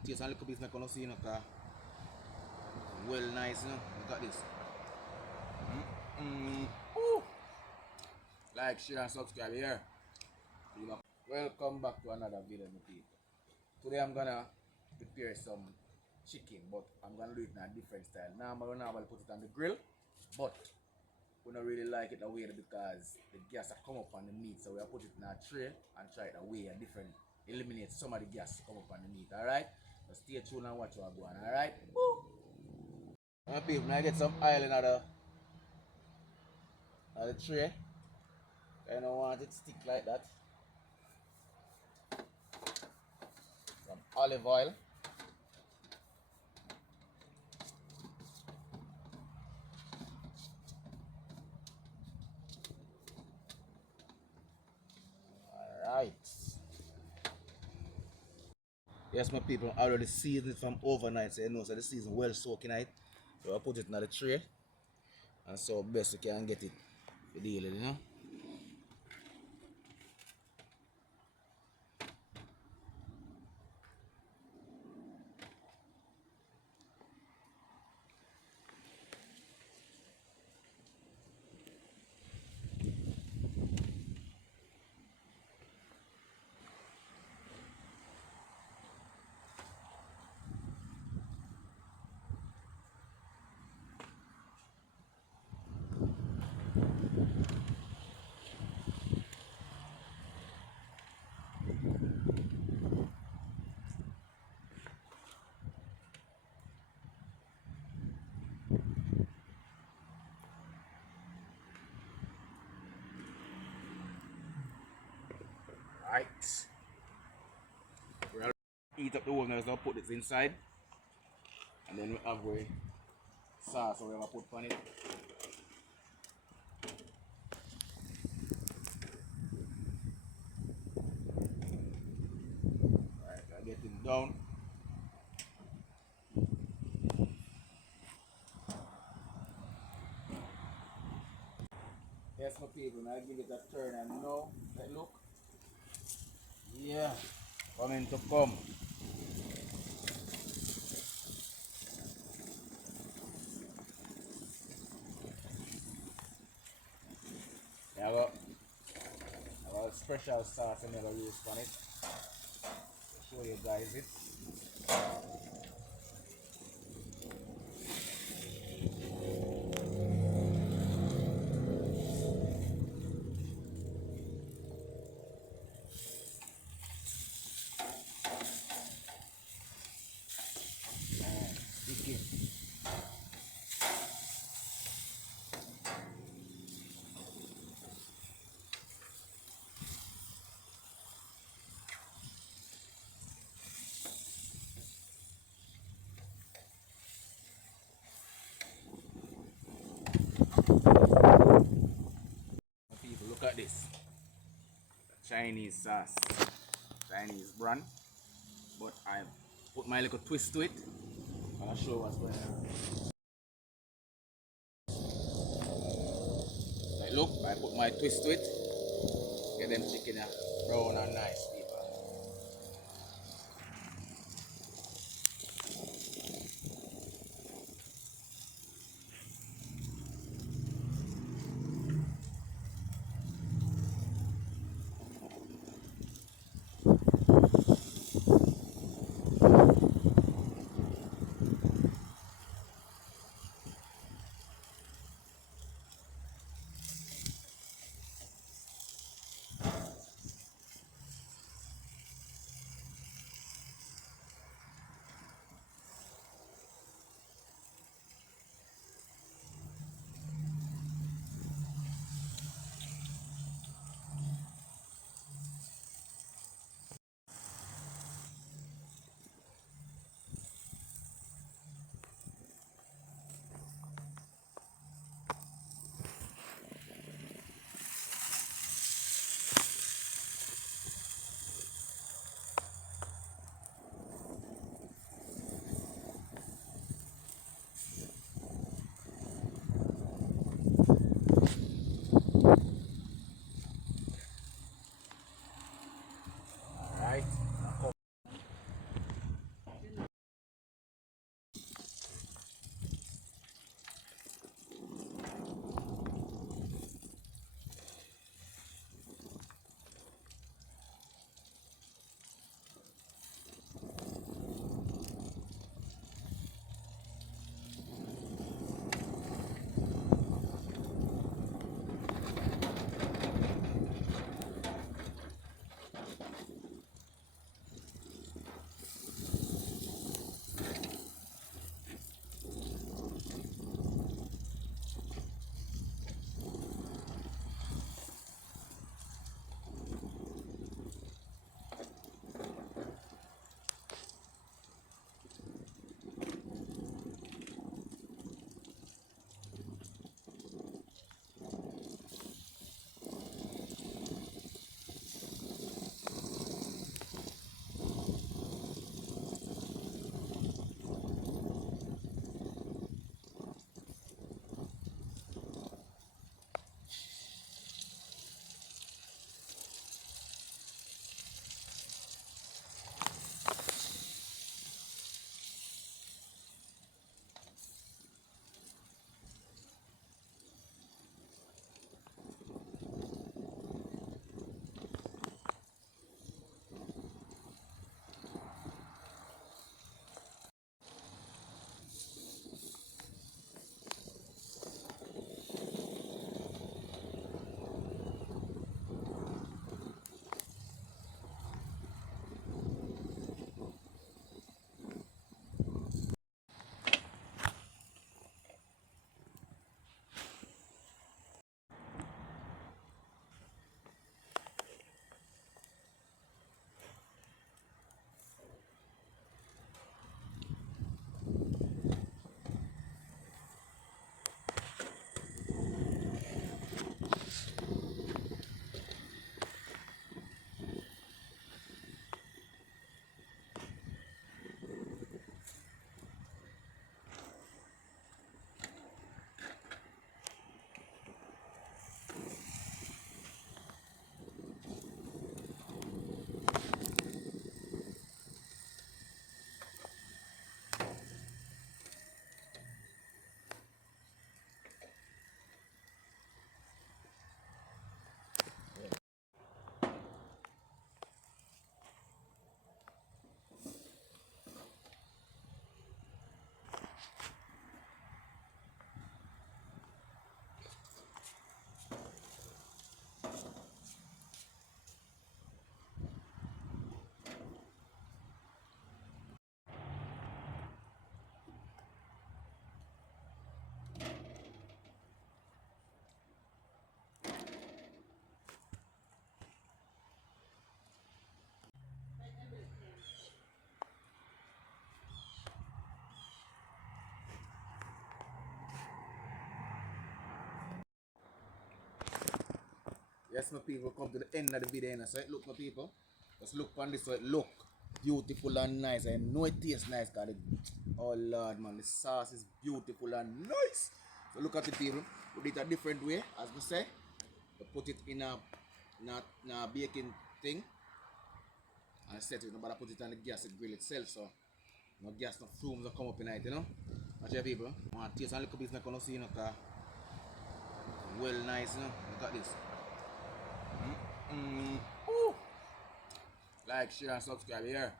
and taste a little bit like you see, you know, cause well nice, you know. Look at this. Ooh. Like, share and subscribe here. Welcome back to another video, my people. Today I'm gonna prepare some chicken, but I'm gonna do it in a different style. Now I'm gonna normally put it on the grill, but we don't really like it away because the gas will come up on the meat, so we'll put it in a tray and try it away and different, eliminate some of the gas to come up on the meat. Alright? So stay tuned and watch what I go on. Alright? My people, now I get some oil in the tray. I don't want it to stick like that. Some olive oil. Alright. Yes, my people, I already seasoned it from overnight, so you know, so the season well soaking it. So I put it in the tray, and so best you can get it, the deal, you know. Right. We'll heat up the oven now, so I'll put this inside. And then we have our sauce so we have to put on it. Alright, I get it down. Yes, my people, now give it a turn and now, like look. Yeah, coming to come. Yeah, I got a special sauce I'm gonna use on it. Show you guys it. Chicken. People, look at this. Chinese sauce. Chinese brand. But I put my little twist to it. I'll show what's going on. Like look, I put my twist to it. Get them chicken brown and nice, people. Yes, my people, come to the end of the video, you know. So it look, my people. Just look on this so it look beautiful and nice. I know it tastes nice because oh Lord man, the sauce is beautiful and nice. So look at the people. We did a different way, as we say. We put it in a baking thing. And set it, nobody put it on the gas, it grill itself, so no gas, no fumes will come up in it, you know. Watch your people. I want to taste a little bit, not gonna see, you know, cause well nice, you know. Look at this. Ooh. Like, share, and subscribe here.